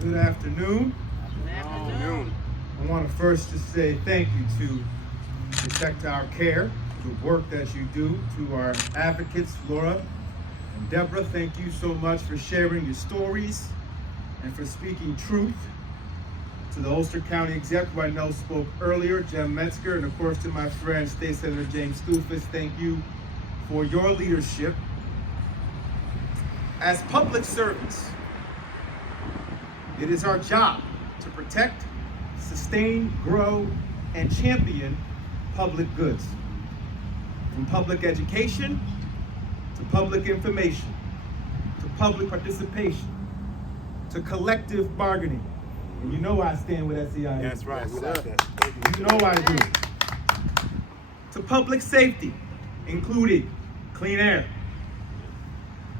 Good afternoon. Good afternoon. I want to first just say thank you to Protect Our Care, the work that you do, to our advocates, Laura and Deborah. Thank you so much for sharing your stories and for speaking truth. To the Ulster County Exec, who I know spoke earlier, Jem Metzger, and of course to my friend, State Senator James Stufis, thank you for your leadership. As public servants, it is our job to protect, sustain, grow, and champion public goods. From public education, to public information, to public participation, to collective bargaining. And you know I stand with SEI. That's right. We love that. You know I do. To public safety, including clean air,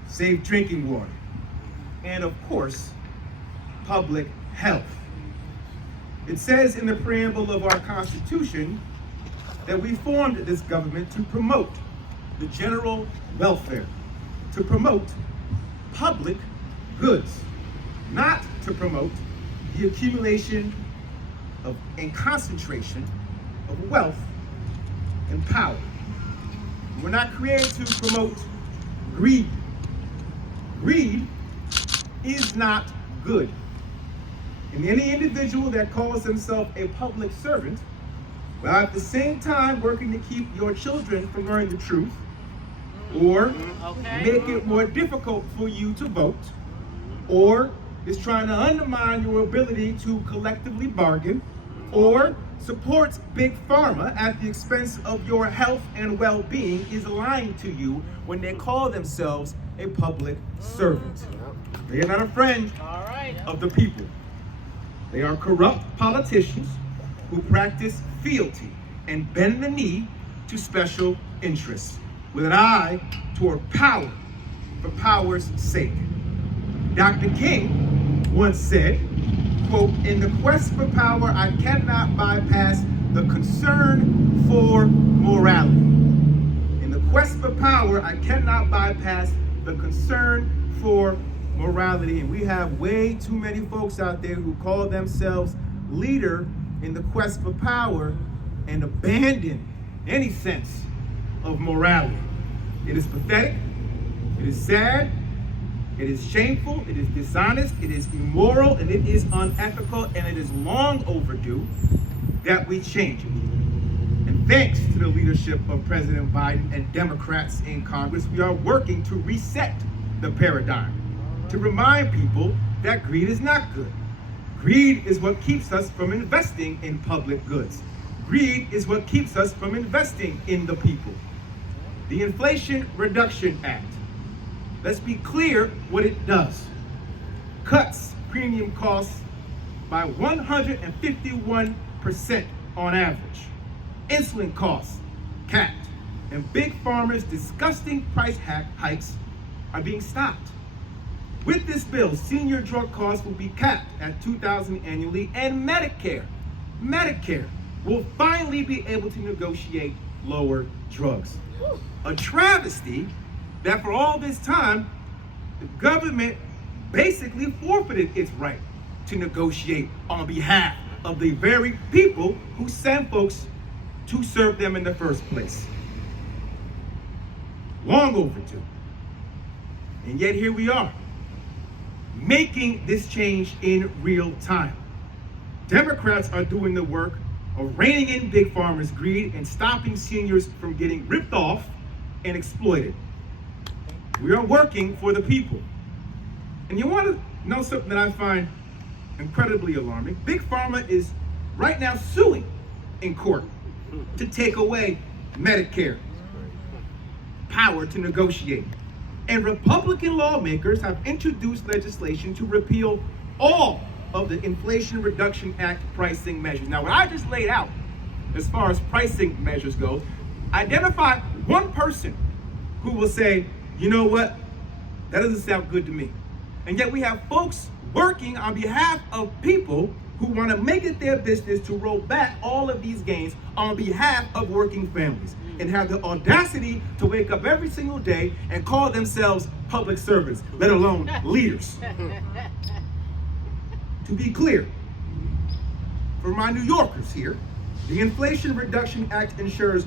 safe drinking water, and of course, public health. It says in the preamble of our Constitution that we formed this government to promote the general welfare, to promote public goods, not to promote the accumulation of and concentration of wealth and power. We're not created to promote greed. Greed is not good. And any individual that calls himself a public servant, while at the same time working to keep your children from learning the truth, or make it more difficult for you to vote, or is trying to undermine your ability to collectively bargain, or supports big pharma at the expense of your health and well-being, is lying to you when they call themselves a public servant. They are not a friend of the people. They are corrupt politicians who practice fealty and bend the knee to special interests with an eye toward power for power's sake. Dr. King once said, quote, "In the quest for power, I cannot bypass the concern for morality." In the quest for power, I cannot bypass the concern for morality. And we have way too many folks out there who call themselves leader in the quest for power and abandon any sense of morality. It is pathetic, it is sad, it is shameful, it is dishonest, it is immoral, and it is unethical, and it is long overdue that we change it. And thanks to the leadership of President Biden and Democrats in Congress, we are working to reset the paradigm, to remind people that greed is not good. Greed is what keeps us from investing in public goods. Greed is what keeps us from investing in the people. The Inflation Reduction Act, let's be clear what it does. Cuts premium costs by 151% on average. Insulin costs capped, and big pharma's disgusting price hikes are being stopped. With this bill, senior drug costs will be capped at $2,000 annually, and Medicare will finally be able to negotiate lower drugs. A travesty that for all this time, the government basically forfeited its right to negotiate on behalf of the very people who sent folks to serve them in the first place. Long overdue. And yet here we are, making this change in real time. Democrats are doing the work of reining in big pharma's greed and stopping seniors from getting ripped off and exploited. We are working for the people. And you want to know something that I find incredibly alarming? Big Pharma is right now suing in court to take away Medicare power to negotiate. And Republican lawmakers have introduced legislation to repeal all of the Inflation Reduction Act pricing measures. Now, what I just laid out as far as pricing measures go, identify one person who will say, you know what, that doesn't sound good to me. And yet we have folks working on behalf of people who want to make it their business to roll back all of these gains on behalf of working families and have the audacity to wake up every single day and call themselves public servants, let alone leaders. To be clear, for my New Yorkers here, the Inflation Reduction Act ensures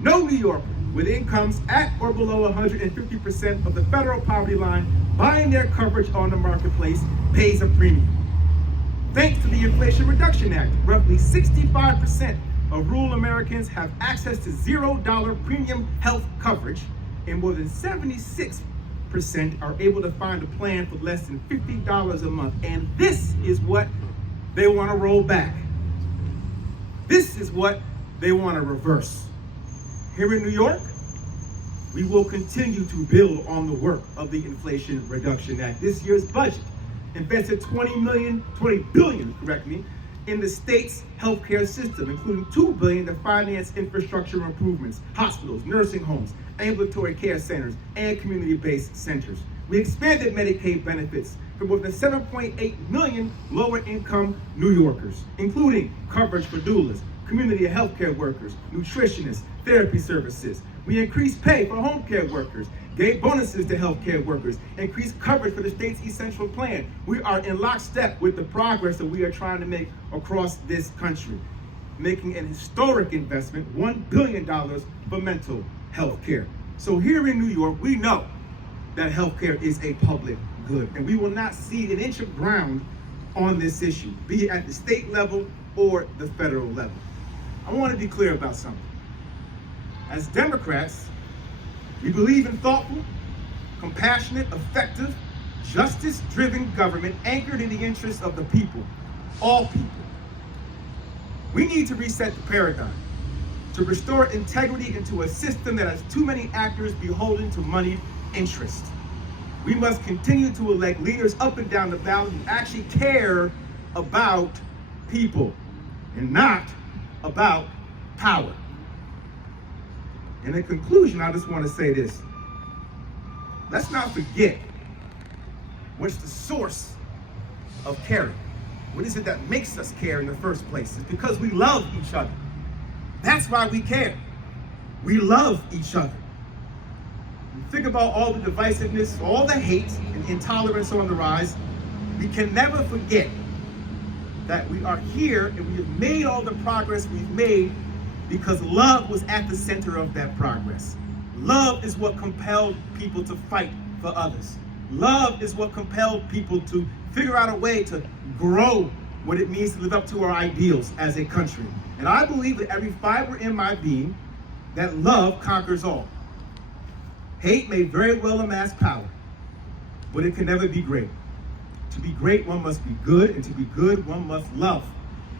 no New Yorker with incomes at or below 150% of the federal poverty line buying their coverage on the marketplace pays a premium. Thanks to the Inflation Reduction Act, roughly 65% of rural Americans have access to $0 premium health coverage, and more than 76% are able to find a plan for less than $50 a month. And this is what they want to roll back. This is what they want to reverse. Here in New York, we will continue to build on the work of the Inflation Reduction Act. This year's budget invested $20 billion, in the state's healthcare system, including $2 billion to finance infrastructure improvements, hospitals, nursing homes, ambulatory care centers, and community-based centers. We expanded Medicaid benefits for more than 7.8 million lower-income New Yorkers, including coverage for doulas, community healthcare workers, nutritionists, therapy services. We increased pay for home care workers, gave bonuses to healthcare workers, increased coverage for the state's essential plan. We are in lockstep with the progress that we are trying to make across this country, making an historic investment, $1 billion for mental health care. So here in New York, we know that healthcare is a public good, and we will not cede an inch of ground on this issue, be it at the state level or the federal level. I want to be clear about something. As Democrats, we believe in thoughtful, compassionate, effective, justice-driven government anchored in the interests of the people, all people. We need to reset the paradigm, to restore integrity into a system that has too many actors beholden to moneyed interest. We must continue to elect leaders up and down the ballot who actually care about people and not about power. In conclusion, I just want to say this. Let's not forget what's the source of caring. What is it that makes us care in the first place? It's because we love each other. That's why we care. We love each other. Think about all the divisiveness, all the hate and intolerance on the rise. We can never forget that we are here and we have made all the progress we've made because love was at the center of that progress. Love is what compelled people to fight for others. Love is what compelled people to figure out a way to grow what it means to live up to our ideals as a country. And I believe that every fiber in my being, that love conquers all. Hate may very well amass power, but it can never be great. To be great, one must be good, and to be good, one must love.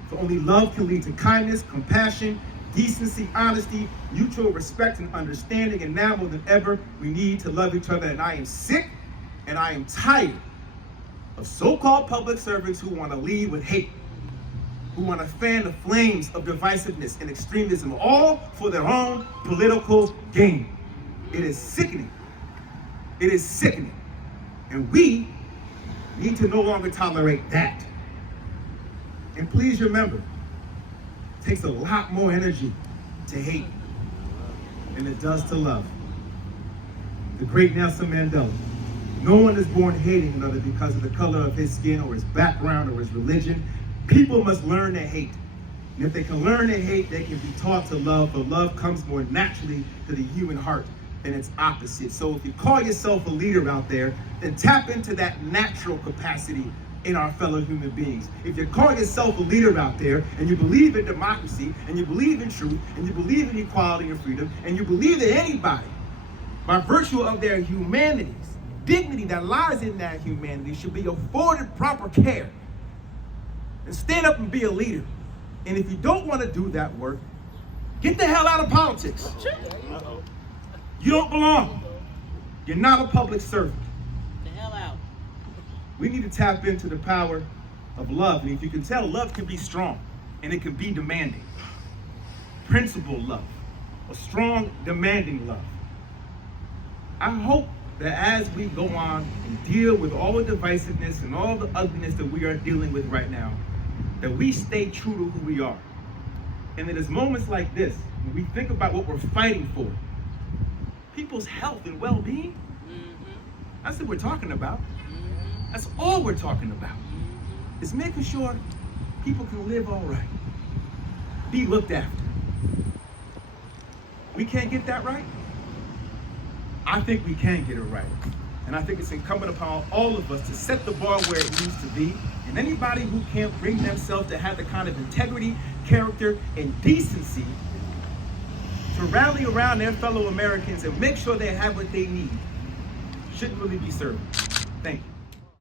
For only love can lead to kindness, compassion, decency, honesty, mutual respect, and understanding. And now more than ever, we need to love each other. And I am sick and I am tired of so-called public servants who want to lead with hate, who want to fan the flames of divisiveness and extremism, all for their own political gain. It is sickening. It is sickening. And we need to no longer tolerate that. And please remember, it takes a lot more energy to hate than it does to love. The great Nelson Mandela. No one is born hating another because of the color of his skin or his background or his religion. People must learn to hate. And if they can learn to hate, they can be taught to love, but love comes more naturally to the human heart than its opposite. So if you call yourself a leader out there, then tap into that natural capacity in our fellow human beings. If you call yourself a leader out there and you believe in democracy and you believe in truth and you believe in equality and freedom and you believe that anybody, by virtue of their humanities, dignity that lies in that humanity, should be afforded proper care, and stand up and be a leader. And if you don't want to do that work, get the hell out of politics. You don't belong. You're not a public servant. The hell out. We need to tap into the power of love. And if you can tell, love can be strong and it can be demanding. Principled love, a strong, demanding love. I hope that as we go on and deal with all the divisiveness and all the ugliness that we are dealing with right now, that we stay true to who we are. And that it's moments like this, when we think about what we're fighting for, people's health and well-being, that's what we're talking about. That's all we're talking about. is making sure people can live all right, be looked after. We can't get that right? I think we can get it right. And I think it's incumbent upon all of us to set the bar where it needs to be. And anybody who can't bring themselves to have the kind of integrity, character, and decency to rally around their fellow Americans and make sure they have what they need shouldn't really be served. Thank you.